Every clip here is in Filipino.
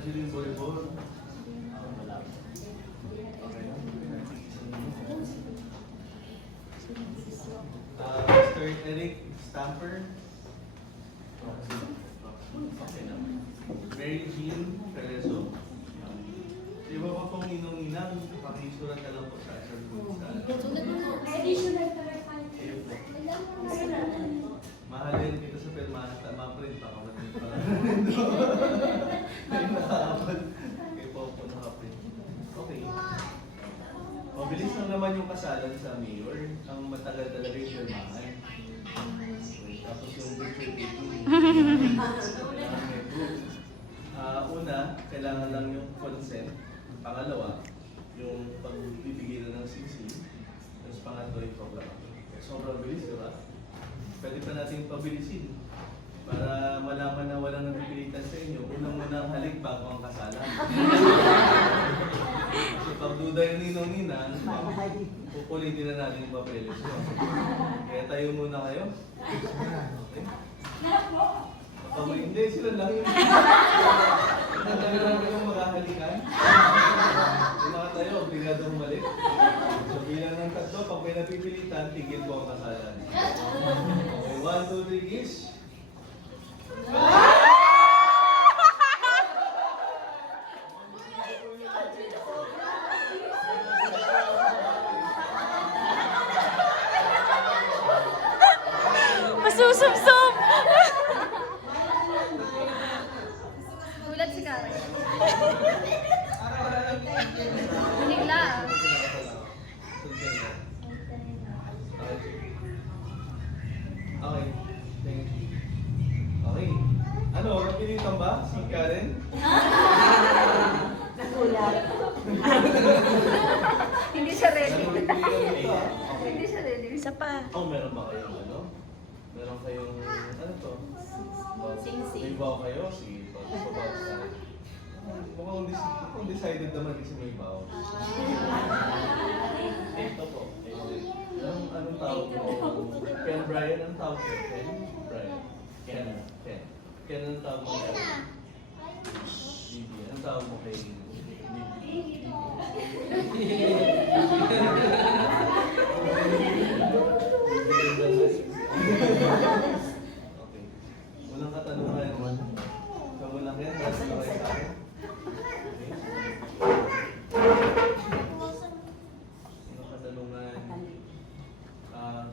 Angeline Bolibor. Mr. Eric Stamper. Okay naman. Mary Jean Careso. Di ba pa pong ninong-ninang, pakisurat ka lang po sa isang Additional clarify. mahalin kita sa permahan, ma-print pa kapatid pa. Ay, nakaabal. Kay Popo nakaprint. Okay. Mabilis lang naman yung kasalan sa mayor. Ang matagal talaga yung permahan. Tapos yung virtual dating. Una, kailangan lang yung consent. Pangalawa, yung pagbibigay na ng CC. Tapos pangatlo yung program. Sobrang bilis, di ba? Pwede pa natin pabilisin para malaman na walang napipilitan sa inyo. Unang-unang halik bago ang kasalan. So pag duda yung ninong-ninang, pupulitin na natin yung papeles nyo. Kaya tayo muna kayo. Okay? Hindi, sila lang yun. Nagkakaroon yung maghahalikan. Yung mga tayo, obligado humalik. So bilang ng tatlo, pag may napipilitan, tigil po ang kasalan. Okay, 1, 2, 3, kiss. Masusubsob! Gulat si Karen. Binigla. Okay, thank you. Okay. Ano, napilitan ba si Karen? Nakulat. Hindi siya ready. Napilitan dito, ah. Okay. Hindi siya ready. Isa pa. Oh, meron ba kayong ano? Meron kayong, ano to? Sing-sing. May baw kayo? Sige, pag-baw sa mukhang decided naman kasi may baw. Ito po. Anong tawag mo? Ken Brian ang tawag ko. Ken Brian. Ken. Ken ang tawag mo. Bibi. Anong tawag mo kay Bibi? Okay. Walang katanungan. Ikaw lang yan. Nasa ka kayo sa akin. Okay. Walang katanungan.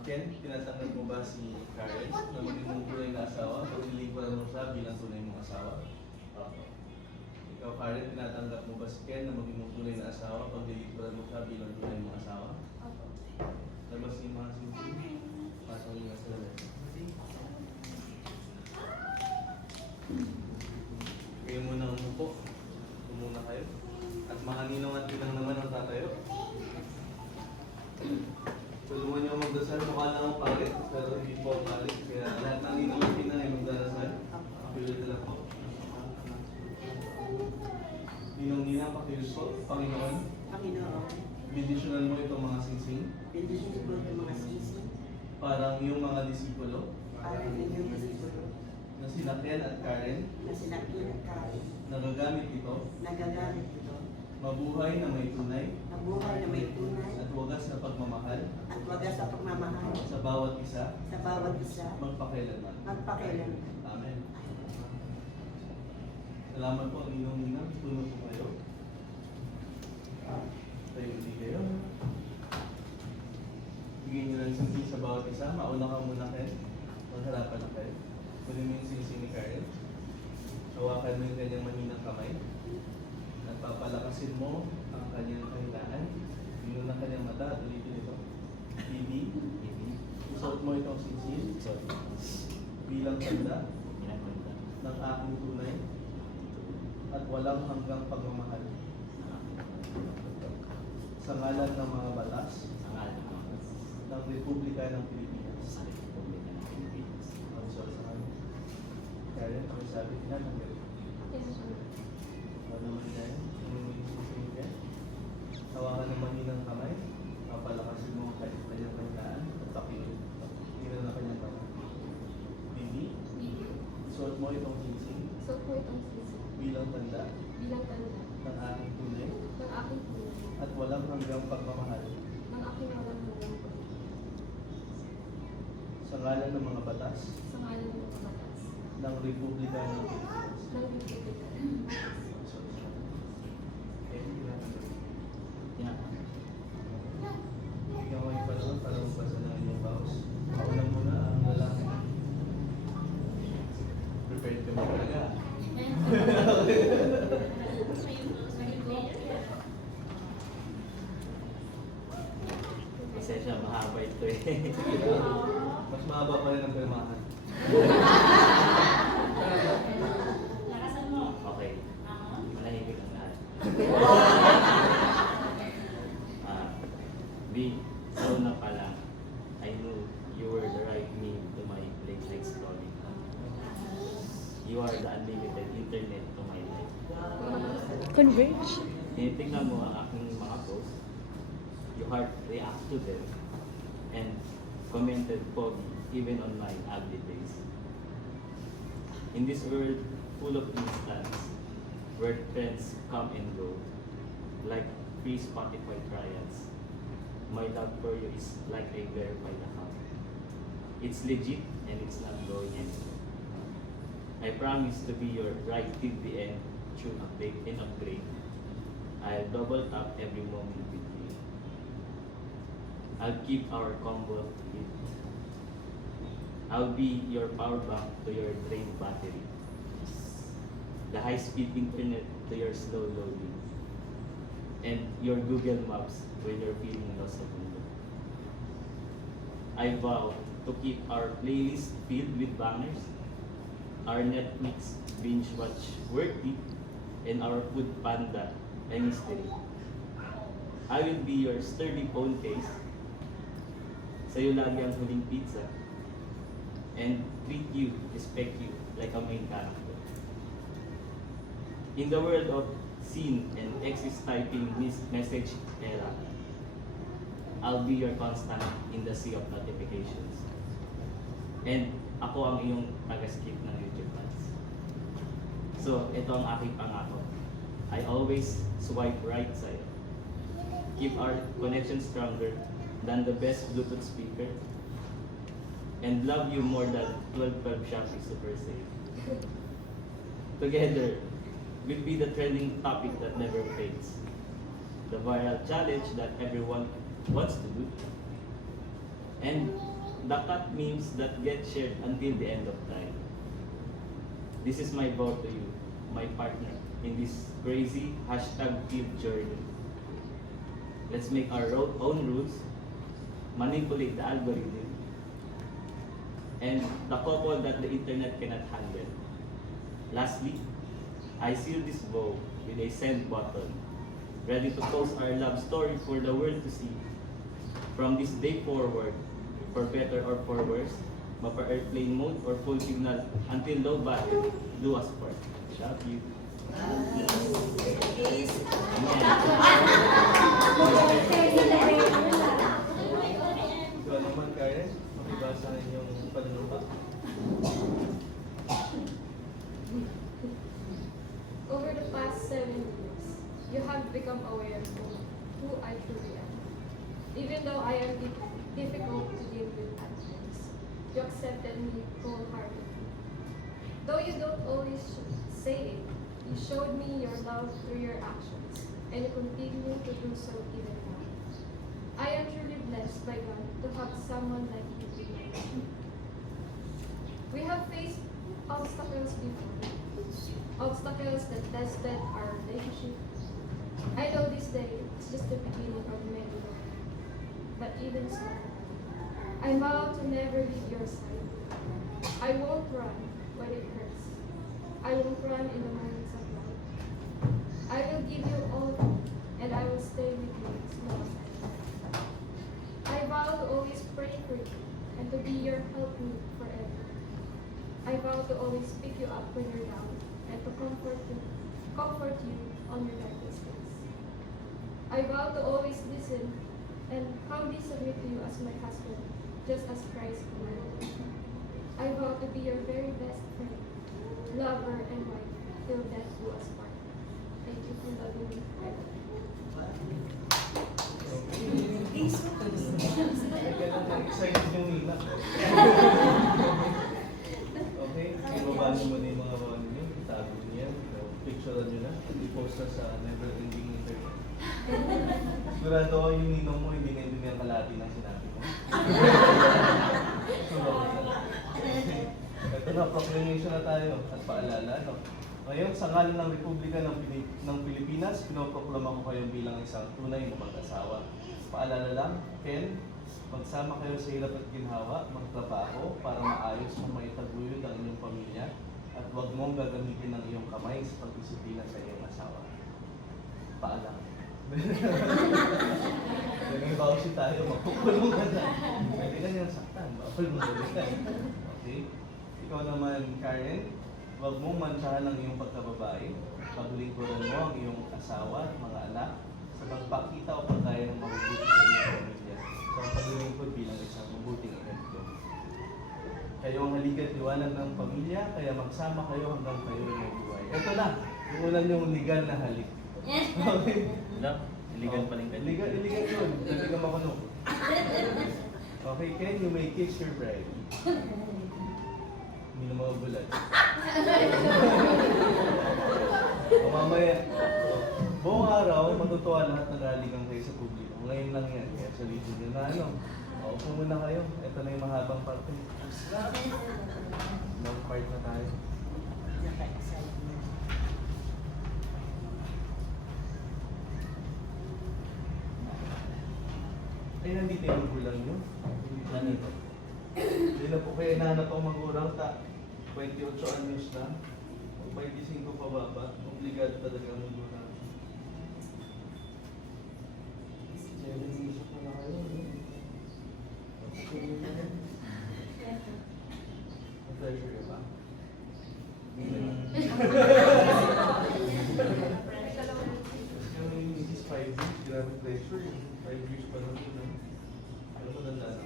Ken, tinatanggap mo ba si Karen na maging mong tunay na asawa? Paglilingkuran mo siya bilang tunay mong asawa? Ikaw, Karen, tinatanggap mo ba si Ken na maging mong tunay na asawa? Paglilingkuran mo siya bilang tunay mong asawa? Labas yung mga sisi. Pasok yung nasa labas. Kayo muna umupo. Umuna kayo. At mga ninong at pinang naman ang tatayo. Tulungan niyo magdasal. Mukha lang ang palit. Pero hindi po ang palit. Kaya lahat ng ninong at pinang ay magdasal. Pakiulit na lang po. Ninong-ninang pakiulit po. Panginoon. Panginoon, Bendisyonan mo itong mga singsing. bendisyon po ang mga sisi. Parang yung mga disipulo Para inyong disipulo na sina Ken at Karen na sinakil at kain, nagagamit ito. nagagamit ito, Mabuhay na may tunay na buhay na may tunay at wagas na pagmamahal at wagas sa pagmamahal sa bawat isa sa bawat isa, magpakailanman. magpakailanman. Amen. Salamat po, ninong-ninang. Tulog po kayo. Tayo hindi kayo. Bigyan nyo lang sisi sa bawat isa. Mauna ka muna kayo. Magharapan na kayo. Kunin mo yung sisi ni Karen. Hawakan mo yung kanyang mahinang kamay. At papalakasin mo ang kanyang kahilaan. Yun ang kanyang mata. Ulitin ito. Bibi. Isuot mo itong sisi. Bilang tanda ng aking tunay at walang hanggang pagmamahal. Sa ngalan ng mga batas ng Republika ng Pilipinas. Ang sorry sa kanya. Karen, ang sabi niya, ano naman niya yun? Hawakan ng mahinang kamay, papalakasin mo ang kanyang kahilaan at pakinig. Tingnan na kanyang kamay. Bibi, isuot mo itong sisig. So po itong sisi. bilang tanda bilang tanda ng aking tunay ng aking tunay at walang hanggang pagmamahal ng aking walang hanggang pagmamahal sa ngalan ng mga batas sa ngalan ng mga batas ng Republika ng Pilipinas. ng Republika. Yeah. Bigyan ko yung panahon para magbasa ng inyong vows. Paulang muna ang lalaki. Prepared kami talaga. Pasensya, mahaba ito eh. Mas mahaba pa rin ang pirmahan. Okay. Manahimik ang lahat. B, sa una pa lang, I knew you were the right name to my late night story. You are the unlimited internet to my life. Converge. Tinitingnan mo ang aking mga posts, you heart react to them, and commented pogi even on my ugly days. In this world full of instants, where trends come and go, like free Spotify trials, my love for you is like a verified account. It's legit and it's not going anywhere. I promise to be your right till the end, through update and upgrade. I'll double tap every moment with you. I'll keep our combo lit. I'll be your power bank to your drained battery. The high-speed internet to your slow loading. And your Google Maps when you're feeling lost of mundo. I vow to keep our playlist filled with bangers, our Netflix binge watch worthy, and our food panda and mystery. I will be your sturdy phone case. Sa'yo lagi ang huling pizza. And treat you, respect you like a main character. In the world of scene and exist typing message era, I'll be your constant in the sea of notifications. And ako ang iyong taga-skip ng YouTube ads. So, ito ang aking pangako. I always swipe right side. Keep our connection stronger than the best Bluetooth speaker. And love you more than 12 Shopee Super Save. Together, we'll be the trending topic that never fades. The viral challenge that everyone wants to do. And the cut memes that get shared until the end of time. This is my vow to you, my partner, in this crazy #field journey. Let's make our own rules, manipulate the algorithm, and the couple that the internet cannot handle. Lastly, I seal this vow with a send button, ready to post our love story for the world to see. From this day forward, for better or for worse, mapa-airplane mode or full signal until low battery, do us part. Shop you. Please. Ikaw naman, Karen, makibasa ng iyong panunumpa. Over the past 7 years, you have become aware of who I truly am. Even though I am difficult to deal with at times, you accepted me wholeheartedly. Though you don't always say it, you showed me your love through your actions, and you continue to do so even now. I am truly blessed by God to have someone like you in my life. We have faced obstacles before, obstacles that tested our relationship. I know this day is just the beginning of many more, but even so, I vow to never leave your side. I won't run when it hurts. I won't run in the moments of love. I will give you all of me, and I will stay with you small as I can. I vow to always pray for you and to be your helpmeet forever. I vow to always pick you up when you're down and to comfort you on your darkest days. I vow to always listen and humbly submit to you as my husband, just as Christ commanded. I vow to be your very best friend, lover, and wife, till death do us part. Thank you for loving me. Excited yung Nina. Okay, ibabali mo na yung mga bawan niyo, itago niya, picturean niyo na, at i-post na sa never-ending internet. Sigurado ko yung ninong mo, hindi naintindihan kalahati ng sinabi mo. Ito na, proclamation na tayo at paalala. No? Ngayon, sa ngalan ng Republika ng Pilipinas, pinoproklama ko kayo bilang isang tunay na mag-asawa. Paalala lang, Ken, magsama kayo sa hirap at ginhawa, magtrabaho para maayos mong maitaguyod ang inyong pamilya at huwag mong gagamitin ang iyong kamay sa pagdisiplina sa iyong asawa. Paalam. Nag-ibawsi tayo, makukulong ka na. Pwede ka niyang saktan, bawal mo balikan. Okay? Ikaw naman, Karen, huwag mong mansahan ang iyong pagkababae. Paglingkuran mo ang iyong asawa at mga anak sa pagpakita o pagkaya ng mabubuti sa iyong pamilya sa paglilingkod bilang isang mabuting ehemplo. Kayo ang haligat liwanag ng pamilya, kaya magsama kayo hanggang kayo ay may buhay. Ito na, yung ulan yung legal na halik. Okay? Wala, iligan pa rin kanina. Iligan yun, hindi ka makunok. Okay, Ken, you may kiss your bride. Hindi na mabulat. O mamaya, buong araw, matutuwa lahat ng raligang kayo sa publiko. Ngayon lang yan, kaya salitin nyo na ano. O, upo muna kayo. Ito na yung mahabang parte. Long part na tayo. Ay, nandito yung gulang nyo. Nandito. Hindi na po kaya hinahanap ang magulang. 28 anyos na. O 25 pababa. Obligado talaga ang magulang. 7 years pa na kayo. Pleasure ka ba? Kami ni Mrs. 5 years. Grabe pleasure. 5 years pa lang yun. Ano ko nanda na?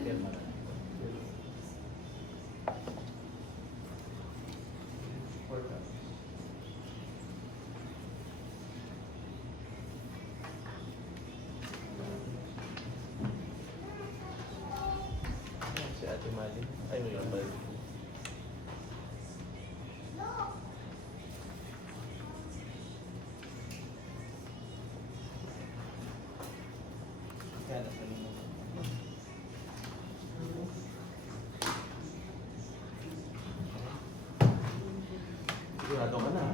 Pirma na. Support us. Si Ate Mali. Ay, may lambay. Kaya na kanina. Sigurado ka na.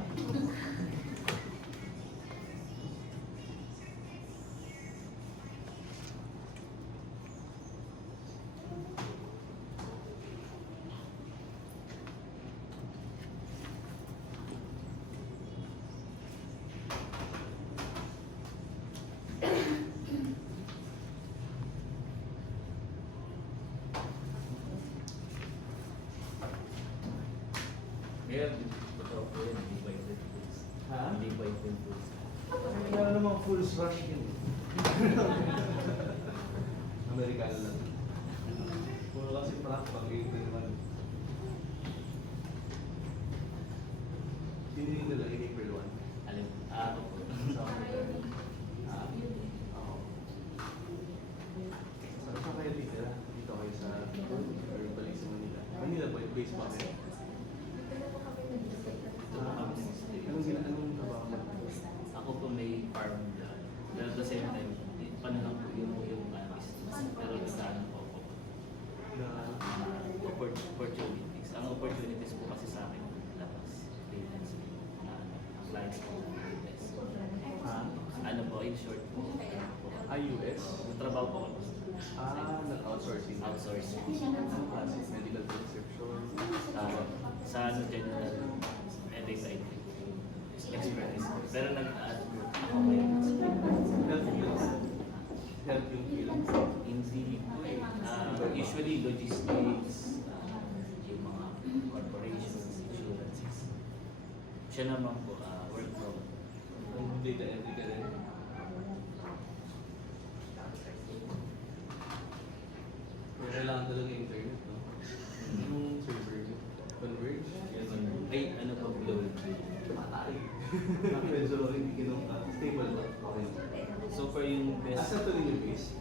Ngayon, totoo po yun, hindi ba yung foods? Ha? Hindi ba yung foods? Kaya namang full rush yun. Amerikano lang. Puro kasi prank pag naman. Hindi nila in April 1. Alam, ako po. So, oo. Saan pa kayo titira? Dito kayo sa or balik sa Manila. Manila ba yung base pa kayo? Anong trabaho mo? Ako po may farm dyan. Pero at the same time, paano lang po yung business. Pero nagkaan po ako opportunities. Ang opportunities po kasi sa akin, labas, freelance, clients po, US. Ha? Ano po, in short po, US? trabaho po ako Nag-outsourcing. outsourcing. Anong klase? Medical prescription? Sa ano, general, data entry expertise. Pero nag-add ako ngayon. Health field. Health yung field. Hindi po eh. Usually logistics, yung mga corporations, insurances. Siya naman po, work from Nag-data entry ka rin. Kaya kailangan talaga internet, no? Anong server nyo? Converge? Yan lang. Ay, ano pa, Glow. Patay. Medyo hindi ganun ka. Stable ba? Okay. So far yung best Asa to rin yung base?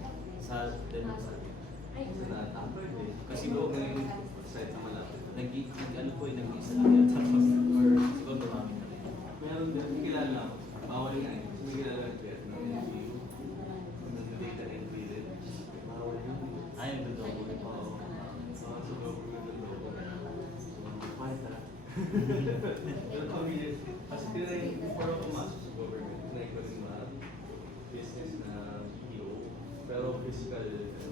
sa Denmark. Sa natapad eh. Kasi go, ngayon site na malapit. Ano po yung nag-isa na yan. Tapos, or siguro dumami na rin. Meron din, may kilala ako. Bawal nga eh. May kilala ng Vietnam, NGO. Nag-data entry din. Bawal yun. Ay, ang dodo. Oo. So, government ng logo. Kahit na. Pero convenient. Kasi tinry, before ako pumasok sa government, tinry ko rin mga business na BPO. Pero physical office.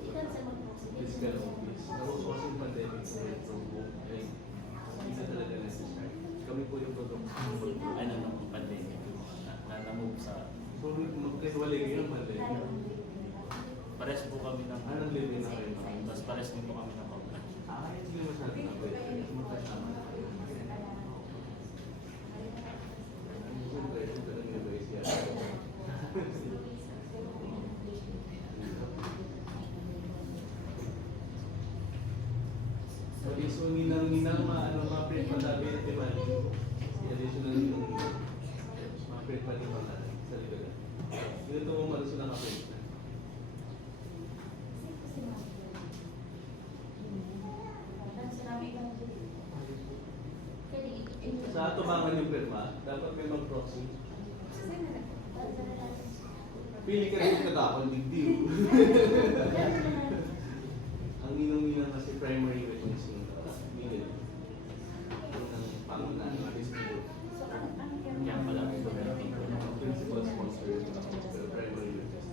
Nakuso kasi yung pandemic sa from home. Ay, hindi na talaga necessary. Kami po yung product. Ano nung pandemic. Na-move sa... So, magkaiwalay kayo ng pandemic. Pares po kami ng... Anong living na kayo? Mas pares din po kami ng company. Hindi masyado na pwede. Magkasama. Siyempre, ito lang yung advice niya. Okay, so ninang ma-print pa tabi at demand. I-additional yung ma-print pa di ba sa likod. Ito mo malas na naka-print na. Sa atubangan yung pirma, dapat may mag-proxy. Pili ka rin katakon, big deal. Ang ninong-ninang kasi primary weapons yung needed. Ang pangunahan, distribute. Kaya pala po meron dito. Principal sponsor, pero primary weapons.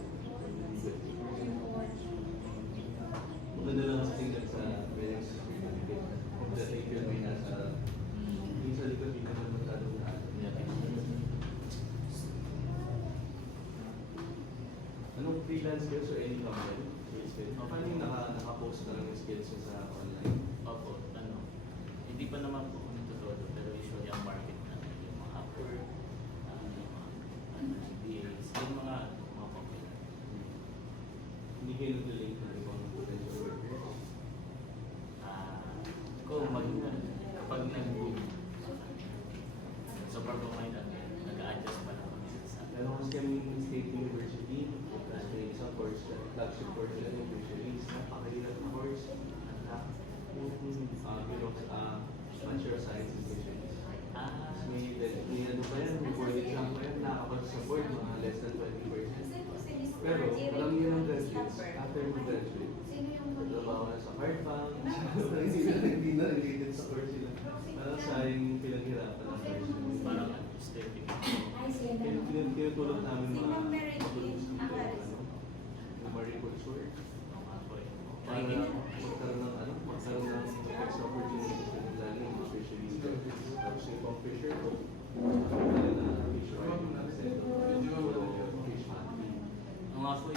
Maganda lang kasi tingnan sa parents certificate. Kung that later may nasa yung sa likod, hindi naman magkano na. Anong freelance skills or any company? Paano yung naka-post ka lang yung skills mo sa online? Opo, hindi pa naman po kami totoo, pero usually ang market natin, yung mga Upwork, yung mga DAs, yung mga popular. Hindi kayo nag-relate na ibang potential workers? Kapag nag-boom, so pag kumain nag-a-adjust pa lang kami sa Meron kasi kami yung State University, tapos may isang course, flagship course yan, yung fisheries, napakahirap na course. Bachelor of Science in Fisheries. Tapos may ano pa yan, may board exam pa yan, nakakapag sa board, mga less than 20%. Pero, alam niyo ng graduates, after mo graduate, trabaho na sa card bank, hindi na related sa course nila. Parang sayang yung pinaghirapan ng course nila. parang stepping. Tinutulog namin mga matulog sa yung mariculture. Para magkaroon ng extra opportunities na lalo yung mga fisheries. Tapos yung pang fisher ko, na fish riding na fish hunting. Ang nga po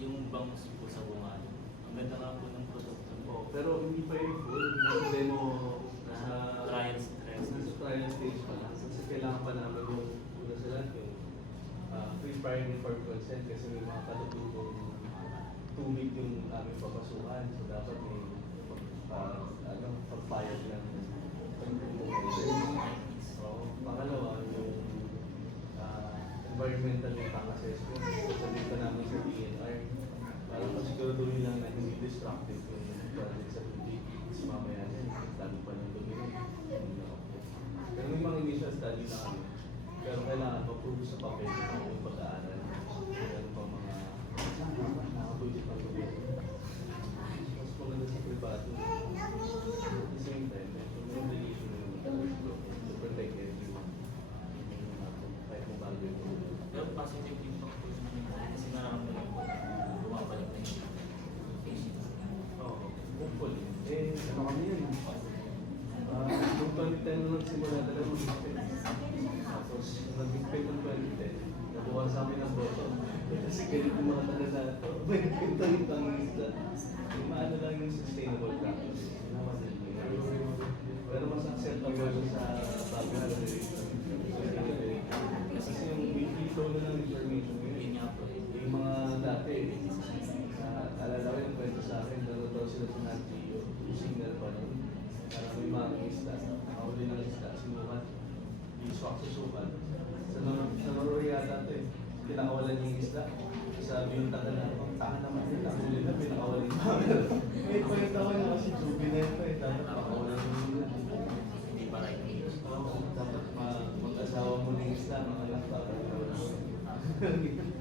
yung bangus po sa bunga. Ang ganda nga po ng produkto. Pero hindi pa yung full. Nasa demo, nasa Trial trial stage pa lang. Kasi kailangan pa namin yung una sa lahat yung free prior informed consent kasi may mga kalututong 2 week yung aming papasukan. So dapat may pag-file ng So, pangalawa, yung environmental impact assessment. Sasabihin pa namin sa DNR para pasiguraduhin lang na hindi destructive yung project sa tubig. Kasi mamaya yan, dami pa ng tumingin. Pero may mga initial study na kami. Pero kailangan ma-prove sa papel yung pag-aaral. Meron pa mga nakatulog pang gabi. Mas maganda sa privado. At the same time, may obligation to protect everyone. Kahit kung bago yung tulog. Pero positive impact po yun. Kasi nararamdaman ko bumabalik na yung patient. Oo, hopefully. Ano kami yun? Noong 2010 nung nagsimula talaga mag-impit. Tapos, nag-impit ng 2010, nabuha sa amin ang boto. Kasi ganit yung mga taga na ito. May pinta yung pangisda. Yung maano lang yung sustainable practice. Pero mas acceptable sa bago na rin. Kasi yung isda. Nakahuli ng isda, sinukat. Iswak susukat. Sa Norway yata ito eh. Pinakawalan niya yung isda. Sabi yung taga na, tahan naman yun, nakahuli na, pinakawalan yung camera. May kwenta ko na kasi juvenile pa eh. Dapat pakawalan mo yun. Hindi pa right. Oo, dapat mag-asawa mo ng isda, mga anak, dapat pakawalan mo.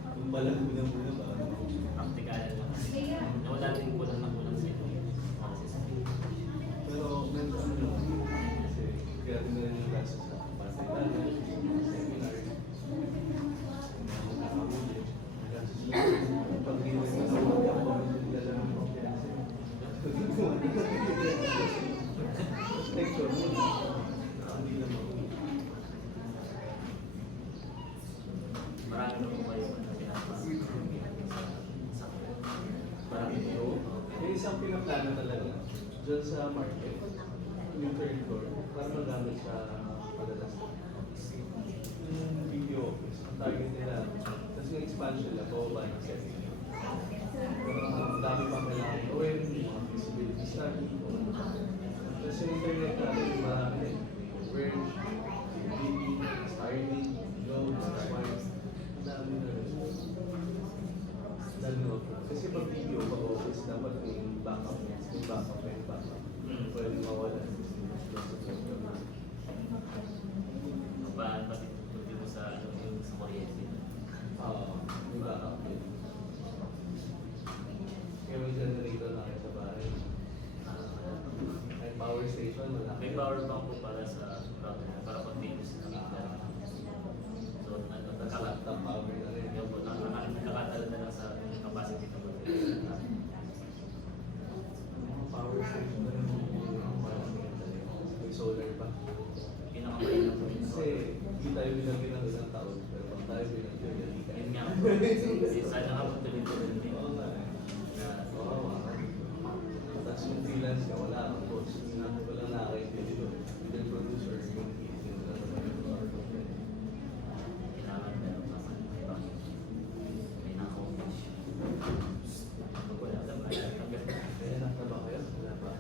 Kung balag mo na muna ba? Praktikalan lang kasi. Nawala din kulang na kulang sa ito. Pero ganito ano lang. Kasi kaya din na rin yung klase sa Barcelona, seminar. Pag ginawa mo sa mga kapamilya nila lang ang kumpiyansa. Lecture mo. Hindi naman. Marami na po kayo na pinapasok sa marami po. May isang pinaplano talaga dyan sa market, yung third floor, para magamit sa padalas. Yung video office, ang target nila, kasi yung expansion nila, bababa ng setting. Pero ang dami pa kailangan gawin, yung mga feasibility study. Kasi yung internet natin, marami. Verge, BB, Starlink, Globe, Smart, ang dami na rin. Lalo, kasi pag video, pag office, dapat may backup. May backup, may backup. Pwede mawala. Paano ba tutuloy mo sa yung sa kuryente? May backup din. Kaya may generator na kayo sa bahay. May power station, malaki. May power bank po para sa router, para continuous na internet. So, ano, Tapos laptop power na rin. Yung po, nakakatala na lang sa capacity ng battery. Power station na rin. May solar pa. Pinakamayin na po yun. Kasi hindi tayo binagyan ng isang taon. Pero pag tayo binagyan, hindi ka. Yun nga po. Sana nga po tuloy-tuloy din. Oo nga. Oo. Tapos yung freelance ka, wala akong boss. Wala nakakaintindi doon. Middle producer, yung Kailangan meron pa sa iba. May na-accomplish. Pag wala lang, ay hanggang kaya nasa ba kayo? Wala pa.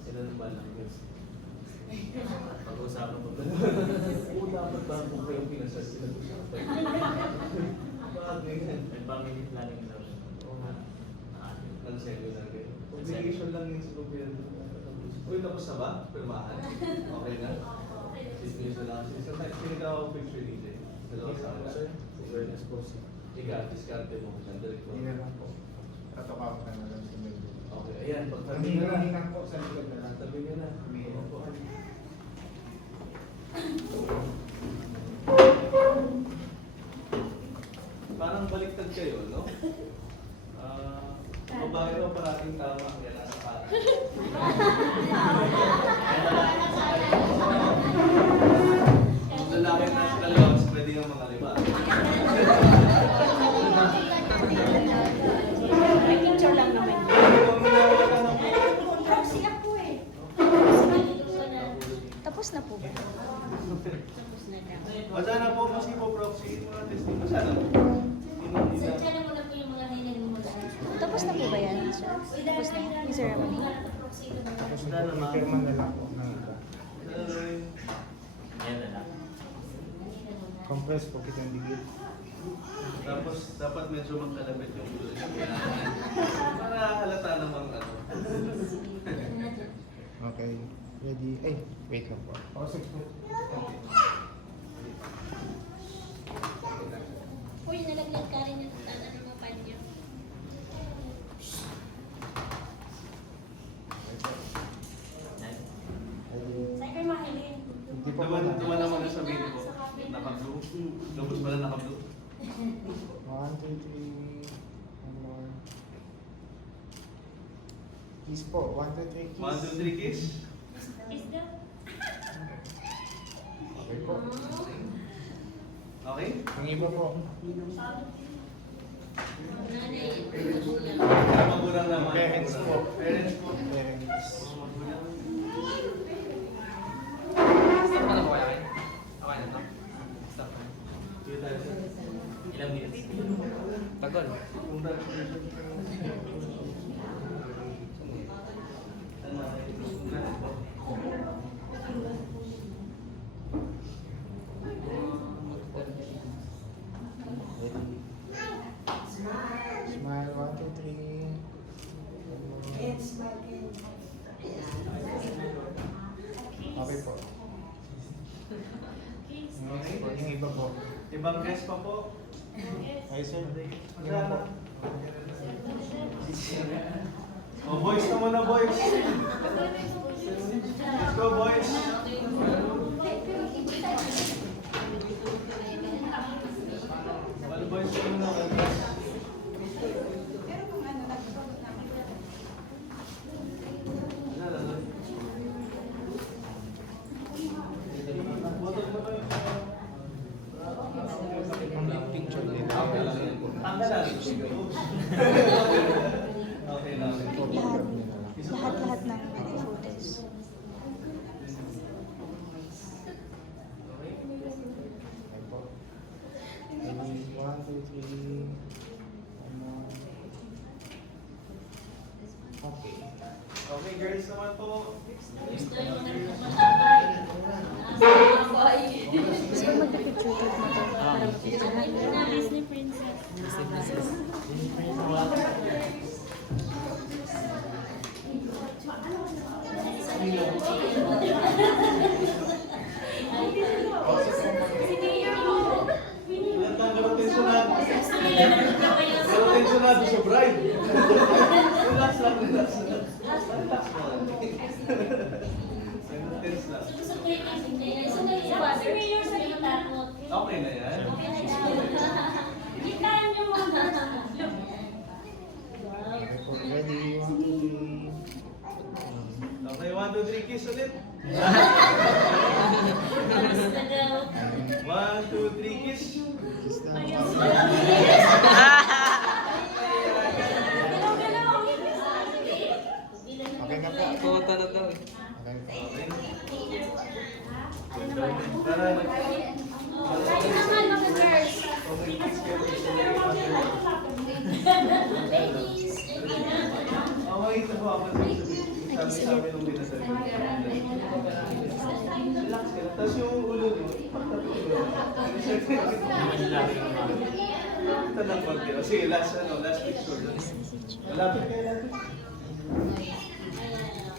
Sila ng balak yun. pag-uusapan po ba? Oo, dapat ba kung kayong pinasal sila usapan? Bakit ganyan? May family planning lang. Oo nga. Ah, Ang cellular kayo. Obligation lang yun sa gobyerno. Uy, tapos na ba? Pirmahan? Okay na? Sisnews na lang. Pinag ako picture DJ. Dalawa sa akin. Awareness po. Ikaw, diskarte mo. Sandali ko. Hindi na lang po. Katokaw ka na lang sa medyo. Okay, ayan. Pagtabi Hindi na na lang. po sa likod na lang. Tabi ka na. May- Opo. Parang baliktad kayo, no? Babae daw parating tama kaya nasa kanan. Yung lalaki na sa kaliwa, mas pwede yung mga lima. May picture lang naman. Proxy ako eh. Tapos na po ba? Tapos na daw. O sana po, mas ipo-proxy yung mga testing mo. Sana po. Sadya na muna po yung mga ninig mo dahil. Tapos na po ba yan, sir? Tapos na yung ceremony? Tapos Wala na naman. pirma na lang po ng iba. Ayan na lang. Compress po kitang digit. Tapos dapat medyo magkalabit yung ulo niya. Para halata namang ano. Okay. Ready? Ay, wait lang po. Pause po. Uy, nalaglag ka rin yung ano mo pa niyo. Yan. Saan kayo mahiling? Hindi po Duman naman na sa video ko. Naka-blue. Lubos pala naka-blue. 1, 2, 3. One more. Kiss po. 1, 2, 3, kiss. 1, 2, 3 kiss. Is that? Okay po. Okay? Ang iba po. Nanay. Magulang naman. Parents po. Parents po. Parents. Magulang. Dito tayo, sir. Ilang minutes? Tagal. Kung tayo sa Ano? three. Okay po. Yung iba po. Ibang guest pa po. Ay, sir. Wala na. Oh, boys na muna, boys. Let's go, boys. Well, boys na muna. Yung picture nila. Okay lang. Okay lang. Photograph nila. Lahat ng photos. Okay po. Ready? 1, 2, 3. Okay. Okay, girls naman po. Gusto yung nagpapatabay. So, magka-picture tape na to para mapicture na. Ito na, Disney Princess. Ilan tang tensyonado? Tensyonado sa bride. Relax lang, relax lang. Relax lang. Tense lang. Gusto ko yung si Mayor sa gitakot. Okay na yan. Gitaan niyo mga. Okay po. Ready? 1, 2, 3. Okay, 1, 2, 3, kiss ulit. Basta daw. 1, 2, 3, kiss. Kiss na. Okay na po. Okay po. Tara. Kain naman mga girls. Okay, kiss kayo. Ladies, Okay, ito po ako sabi nung binasal. Relax ka lang. Tapos yung ulo nyo, pagtapos nyo. Ito lang konti. Sige, last picture. Malapit kayo natin.